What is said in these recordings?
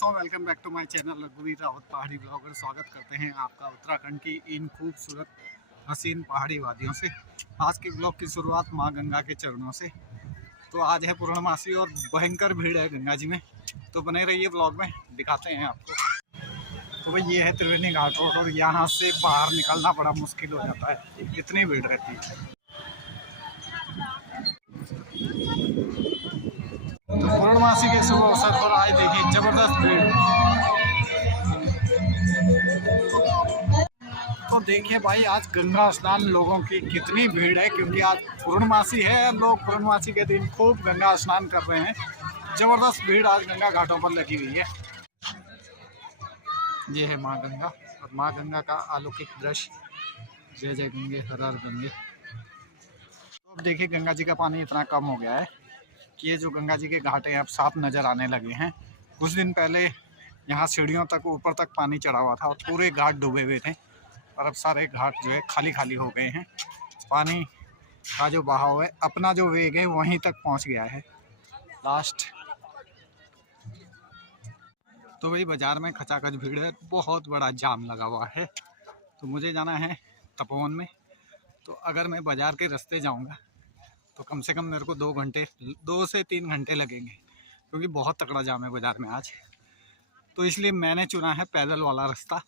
दोस्तों, welcome back to my channel रघुवीर रावत पहाड़ी ब्लॉगर। स्वागत करते हैं आपका उत्तराखंड की इन खूबसूरत हसीन पहाड़ी वादियों से। आज के ब्लॉग की शुरुआत मां गंगा के चरणों से। तो आज है पूर्णमासी और भयंकर भीड़ है गंगा जी में, तो बने रहिए ब्लॉग में, दिखाते हैं आपको। तो भाई ये है त्रिवेणी घाट रोड और यहाँ से बाहर निकलना बड़ा मुश्किल हो जाता है, इतनी भीड़ रहती है। तो पूर्णमासी के शुभ अवसर पर आज देखिए जबरदस्त भीड़। तो देखिए भाई, आज गंगा स्नान लोगों की कितनी भीड़ है, क्योंकि आज पूर्णमासी है। लोग पूर्णमासी के दिन खूब गंगा स्नान कर रहे हैं। जबरदस्त भीड़ आज गंगा घाटों पर लगी हुई है। ये है माँ गंगा और माँ गंगा का अलौकिक दृश्य। जय जय गंगे, हर हर गंगे। तो अब देखिए गंगा जी का पानी इतना कम हो गया है कि ये जो गंगा जी के घाट हैं अब साफ नज़र आने लगे हैं। कुछ दिन पहले यहाँ सीढ़ियों तक ऊपर तक पानी चढ़ा हुआ था और पूरे घाट डूबे हुए थे, और अब सारे घाट जो है खाली खाली हो गए हैं। पानी का जो बहाव है, अपना जो वेग है वहीं तक पहुँच गया है लास्ट। तो भाई बाज़ार में खचाखच भीड़ है, बहुत बड़ा जाम लगा हुआ है। तो मुझे जाना है तपोवन में, तो अगर मैं बाज़ार के रास्ते जाऊँगा तो कम से कम मेरे को 2 से 3 घंटे लगेंगे, क्योंकि बहुत तगड़ा जाम है बाज़ार में आज। तो इसलिए मैंने चुना है पैदल वाला रास्ता।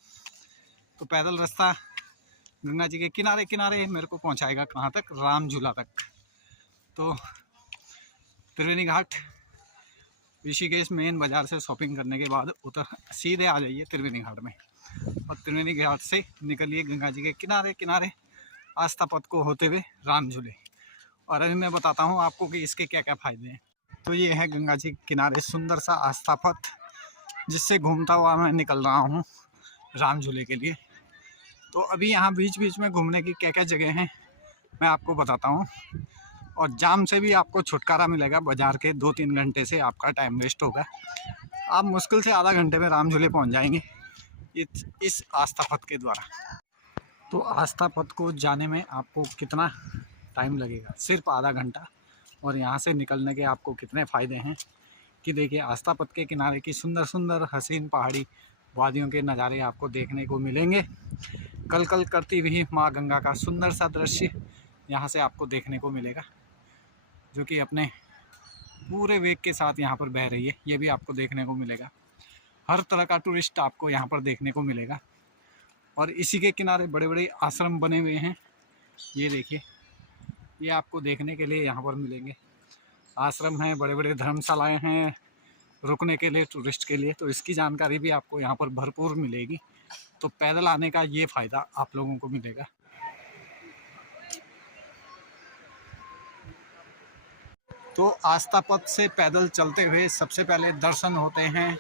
तो पैदल रास्ता गंगा जी के किनारे किनारे मेरे को पहुंचाएगा कहाँ तक, राम झूला तक। तो त्रिवेणी घाट ऋषिकेश मेन बाज़ार से शॉपिंग करने के बाद उतर सीधे आ जाइए त्रिवेणी घाट में, और त्रिवेणी घाट से निकलिए गंगा जी के किनारे किनारे आस्था पथ को होते हुए राम झूले। और अभी मैं बताता हूँ आपको कि इसके क्या क्या फ़ायदे हैं। तो ये है गंगा जी के किनारे सुंदर सा आस्था पथ, जिससे घूमता हुआ मैं निकल रहा हूँ राम झूले के लिए। तो अभी यहाँ बीच बीच में घूमने की क्या क्या जगह हैं मैं आपको बताता हूँ, और जाम से भी आपको छुटकारा मिलेगा। बाज़ार के 2-3 घंटे से आपका टाइम वेस्ट होगा। आप मुश्किल से आधा घंटे में राम झूले पहुँच जाएंगे इस आस्था पथ के द्वारा। तो आस्था पथ को जाने में आपको कितना टाइम लगेगा, सिर्फ आधा घंटा। और यहाँ से निकलने के आपको कितने फ़ायदे हैं कि देखिए, आस्था पथ के किनारे की सुंदर सुंदर हसीन पहाड़ी वादियों के नज़ारे आपको देखने को मिलेंगे। कल कल करती हुई माँ गंगा का सुंदर सा दृश्य यहाँ से आपको देखने को मिलेगा, जो कि अपने पूरे वेग के साथ यहाँ पर बह रही है। ये भी आपको देखने को मिलेगा। हर तरह का टूरिस्ट आपको यहाँ पर देखने को मिलेगा। और इसी के किनारे बड़े बड़े आश्रम बने हुए हैं। ये देखिए, ये आपको देखने के लिए यहाँ पर मिलेंगे। आश्रम हैं, बड़े बड़े धर्मशालाएं हैं रुकने के लिए टूरिस्ट के लिए। तो इसकी जानकारी भी आपको यहाँ पर भरपूर मिलेगी। तो पैदल आने का ये फ़ायदा आप लोगों को मिलेगा। तो आस्था पथ से पैदल चलते हुए सबसे पहले दर्शन होते हैं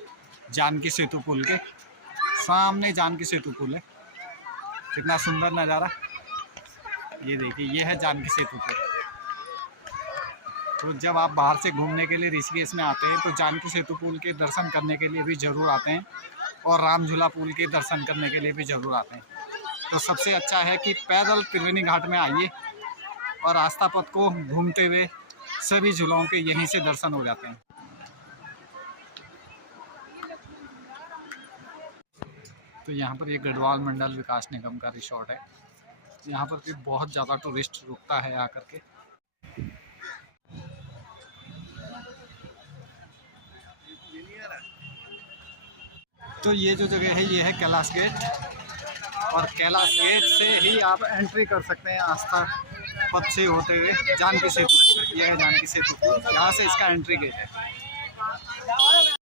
जानकी सेतु पुल के। सामने जानकी सेतु पुल है, कितना सुंदर नज़ारा। ये देखिए, ये है जानकी सेतु पुल। तो जब आप बाहर से घूमने के लिए ऋषिकेश में आते हैं तो जानकी सेतु पुल के दर्शन करने के लिए भी ज़रूर आते हैं, और राम झूला पुल के दर्शन करने के लिए भी ज़रूर आते हैं। तो सबसे अच्छा है कि पैदल त्रिवेणी घाट में आइए, और आस्था पथ को घूमते हुए सभी झूलों के यहीं से दर्शन हो जाते हैं। तो यहाँ पर ये गढ़वाल मंडल विकास निगम का रिसोर्ट है। यहाँ पर भी बहुत ज़्यादा टूरिस्ट रुकता है आकर के। तो ये जो जगह है ये है कैलाश गेट, और कैलाश गेट से ही आप एंट्री कर सकते हैं आस्था पथ से होते हुए जानकी सेतु। यह है जानकी सेतु, यहाँ से इसका एंट्री गेट है।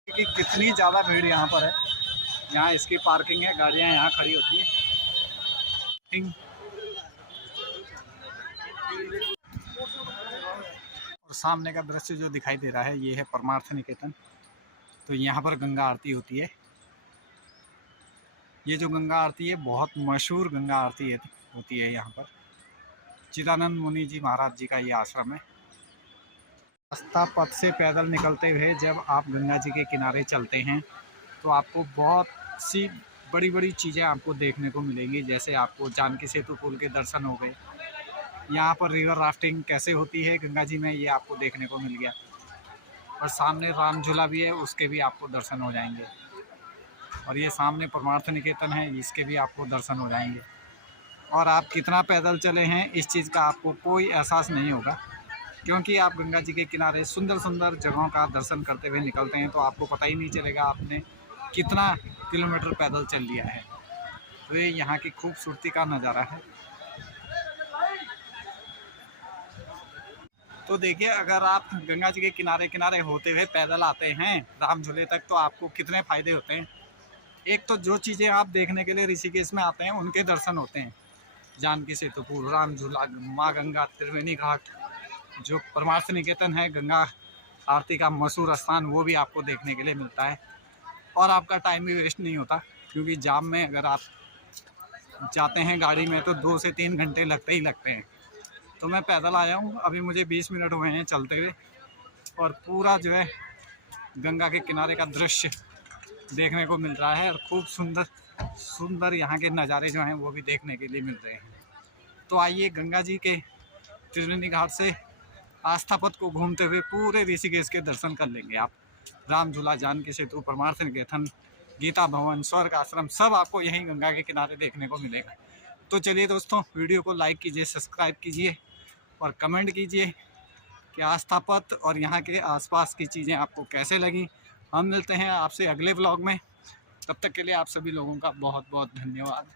कि कितनी ज़्यादा भीड़ यहाँ पर है। यहाँ इसकी पार्किंग है, गाड़ियाँ यहाँ खड़ी होती हैं। और सामने का दृश्य जो दिखाई दे रहा है ये है परमार्थ निकेतन। तो यहाँ पर गंगा आरती होती है। ये जो गंगा आरती है बहुत मशहूर गंगा आरती होती है यहाँ पर। चिदानंद मुनि जी महाराज जी का ये आश्रम है। आस्था पथ से पैदल निकलते हुए जब आप गंगा जी के किनारे चलते हैं तो आपको बहुत सी बड़ी बड़ी चीज़ें आपको देखने को मिलेंगी। जैसे आपको जानकी सेतु पुल के दर्शन हो गए, यहाँ पर रिवर राफ्टिंग कैसे होती है गंगा जी में ये आपको देखने को मिल गया, और सामने राम झूला भी है, उसके भी आपको दर्शन हो जाएंगे। और ये सामने परमार्थ निकेतन है, इसके भी आपको दर्शन हो जाएंगे। और आप कितना पैदल चले हैं इस चीज़ का आपको कोई एहसास नहीं होगा, क्योंकि आप गंगा जी के किनारे सुंदर सुंदर जगहों का दर्शन करते हुए निकलते हैं तो आपको पता ही नहीं चलेगा आपने कितना किलोमीटर पैदल चल लिया है। तो ये यहाँ की खूबसूरती का नज़ारा है। तो देखिए, अगर आप गंगा जी के किनारे किनारे होते हुए पैदल आते हैं राम झूले तक तो आपको कितने फ़ायदे होते हैं। एक तो जो चीज़ें आप देखने के लिए ऋषिकेश में आते हैं उनके दर्शन होते हैं, जानकी सेतुपुर, राम झूला, माँ गंगा, त्रिवेणी घाट, जो परमार्थ निकेतन है, गंगा आरती का मशहूर स्थान, वो भी आपको देखने के लिए मिलता है। और आपका टाइम भी वेस्ट नहीं होता, क्योंकि जाम में अगर आप जाते हैं गाड़ी में तो 2 से 3 घंटे लगते ही लगते हैं। तो मैं पैदल आया हूँ, अभी मुझे 20 मिनट हुए हैं चलते हुए, और पूरा जो है गंगा के किनारे का दृश्य देखने को मिल रहा है और खूब सुंदर सुंदर यहाँ के नज़ारे जो हैं वो भी देखने के लिए मिल रहे हैं। तो आइए गंगा जी के त्रिवेणी घाट से आस्था पथ को घूमते हुए पूरे ऋषिकेश के दर्शन कर लेंगे आप। राम झूला, जानकी सेतु, परमार्थ निकेतन, गीता भवन, स्वर्ग आश्रम, सब आपको यहीं गंगा के किनारे देखने को मिलेगा। तो चलिए दोस्तों, वीडियो को लाइक कीजिए, सब्सक्राइब कीजिए और कमेंट कीजिए कि आस्था पथ और यहाँ के आसपास की चीज़ें आपको कैसे लगी। हम मिलते हैं आपसे अगले व्लॉग में, तब तक के लिए आप सभी लोगों का बहुत बहुत धन्यवाद।